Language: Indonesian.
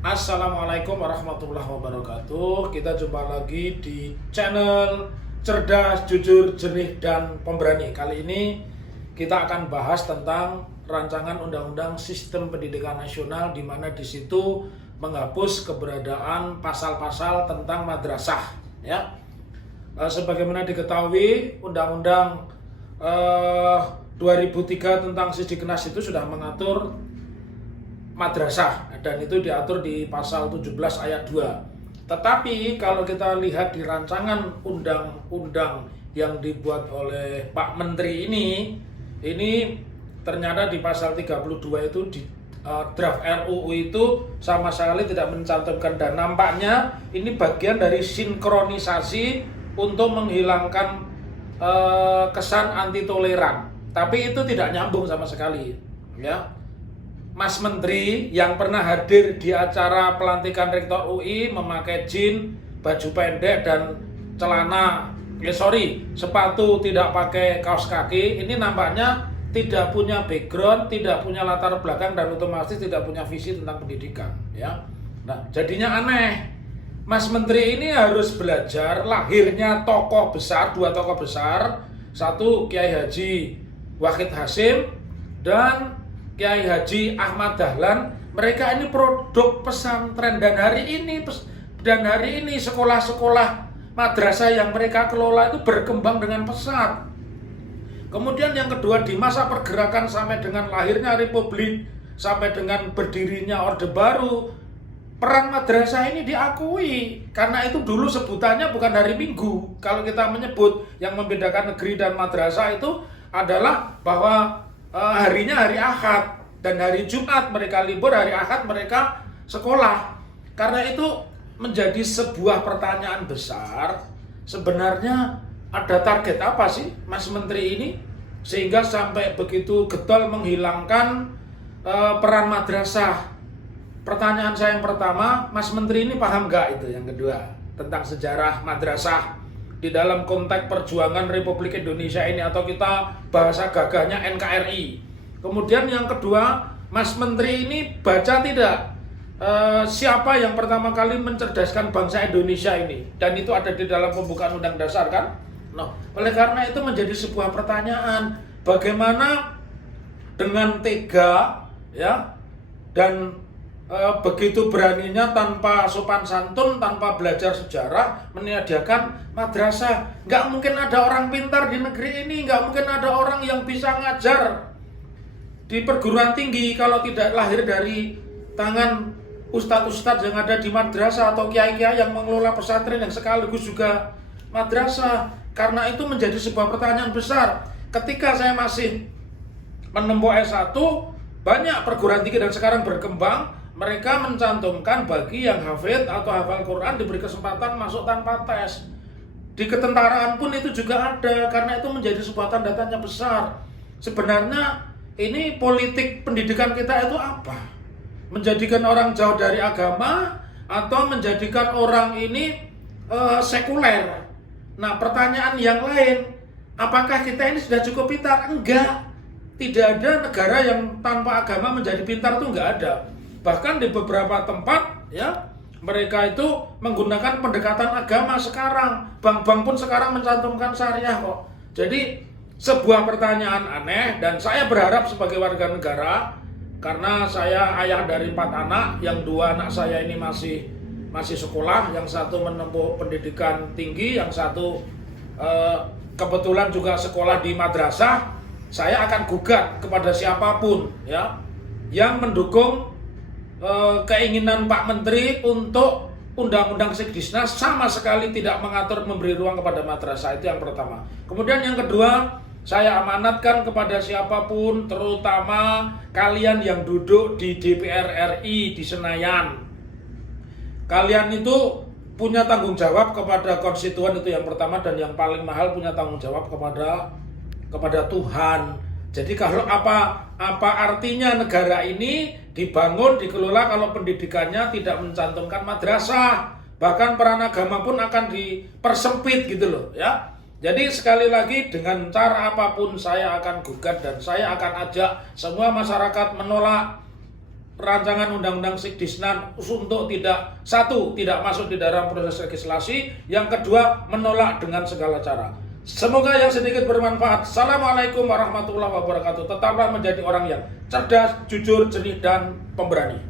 Assalamualaikum warahmatullahi wabarakatuh. Kita jumpa lagi di channel Cerdas, Jujur, Jernih, dan Pemberani. Kali ini kita akan bahas tentang rancangan undang-undang sistem pendidikan nasional, di mana di situ menghapus keberadaan pasal-pasal tentang madrasah. Ya, sebagaimana diketahui, undang-undang 2003 tentang Sidiknas itu sudah mengatur madrasah, dan itu diatur di pasal 17 ayat 2. Tetapi kalau kita lihat di rancangan undang-undang yang dibuat oleh Pak Menteri ini ternyata di pasal 32 itu di draft RUU itu sama sekali tidak mencantumkan, dan nampaknya ini bagian dari sinkronisasi untuk menghilangkan kesan anti toleran. Tapi itu tidak nyambung sama sekali, ya. Mas Menteri yang pernah hadir di acara pelantikan Rektor UI memakai jin, baju pendek, dan sepatu, tidak pakai kaos kaki. Ini nampaknya tidak punya background, tidak punya latar belakang, dan otomatis tidak punya visi tentang pendidikan, ya. Nah, jadinya aneh. Mas Menteri ini harus belajar lahirnya tokoh besar, dua tokoh besar, satu Kiai Haji Wahid Hasyim dan Kiai Haji Ahmad Dahlan. Mereka ini produk pesantren, dan hari ini sekolah-sekolah madrasah yang mereka kelola itu berkembang dengan pesat. Kemudian yang kedua, di masa pergerakan sampai dengan lahirnya Republik, sampai dengan berdirinya Orde Baru, peran madrasah ini diakui, karena itu dulu sebutannya bukan hari Minggu. Kalau kita menyebut, yang membedakan negeri dan madrasah itu adalah bahwa harinya hari Ahad, dan hari Jumat mereka libur, hari Ahad mereka sekolah. Karena itu menjadi sebuah pertanyaan besar, sebenarnya ada target apa sih Mas Menteri ini sehingga sampai begitu getol menghilangkan peran madrasah. Pertanyaan saya yang pertama, Mas Menteri ini paham nggak itu? Yang kedua, tentang sejarah madrasah di dalam konteks perjuangan Republik Indonesia ini, atau kita bahasa gagahnya NKRI. Kemudian yang kedua, Mas Menteri ini baca tidak siapa yang pertama kali mencerdaskan bangsa Indonesia ini, dan itu ada di dalam pembukaan Undang Dasar, kan? Nah, oleh karena itu menjadi sebuah pertanyaan, bagaimana dengan tega, ya, dan begitu beraninya tanpa sopan santun, tanpa belajar sejarah, menyediakan madrasah. Nggak mungkin ada orang pintar di negeri ini, nggak mungkin ada orang yang bisa ngajar di perguruan tinggi kalau tidak lahir dari tangan ustadz-ustadz yang ada di madrasah, atau kiai-kiai yang mengelola pesantren yang sekaligus juga madrasah. Karena itu menjadi sebuah pertanyaan besar. Ketika saya masih menempuh S1, banyak perguruan tinggi dan sekarang berkembang, mereka mencantumkan bagi yang hafid atau hafal Quran diberi kesempatan masuk tanpa tes. Di ketentaraan pun itu juga ada, karena itu menjadi sebuah tanda tanya besar. Sebenarnya ini politik pendidikan kita itu apa? Menjadikan orang jauh dari agama atau menjadikan orang ini sekuler? Nah, pertanyaan yang lain, apakah kita ini sudah cukup pintar? Enggak. Tidak ada negara yang tanpa agama menjadi pintar, itu enggak ada. Bahkan di beberapa tempat, ya, mereka itu menggunakan pendekatan agama sekarang. Bank-bank pun sekarang mencantumkan syariah kok. Jadi sebuah pertanyaan aneh, dan saya berharap sebagai warga negara, karena saya ayah dari 4 anak, yang 2 anak saya ini masih sekolah, yang satu menempuh pendidikan tinggi, yang satu kebetulan juga sekolah di madrasah. Saya akan gugat kepada siapapun, ya, yang mendukung keinginan Pak Menteri untuk Undang-Undang Sidiknas sama sekali tidak mengatur memberi ruang kepada madrasah. Itu yang pertama. Kemudian yang kedua, saya amanatkan kepada siapapun, terutama kalian yang duduk di DPR RI di Senayan. Kalian itu punya tanggung jawab kepada konstituen, itu yang pertama, dan yang paling mahal punya tanggung jawab kepada Tuhan. Jadi kalau apa artinya negara ini dibangun, dikelola kalau pendidikannya tidak mencantumkan madrasah? Bahkan peran agama pun akan dipersempit gitu loh, ya. Jadi sekali lagi, dengan cara apapun saya akan gugat, dan saya akan ajak semua masyarakat menolak rancangan undang-undang Sikdisnan untuk tidak masuk di dalam proses legislasi, yang kedua menolak dengan segala cara. Semoga yang sedikit bermanfaat. Assalamualaikum warahmatullahi wabarakatuh. Tetaplah menjadi orang yang cerdas, jujur, jernih, dan pemberani.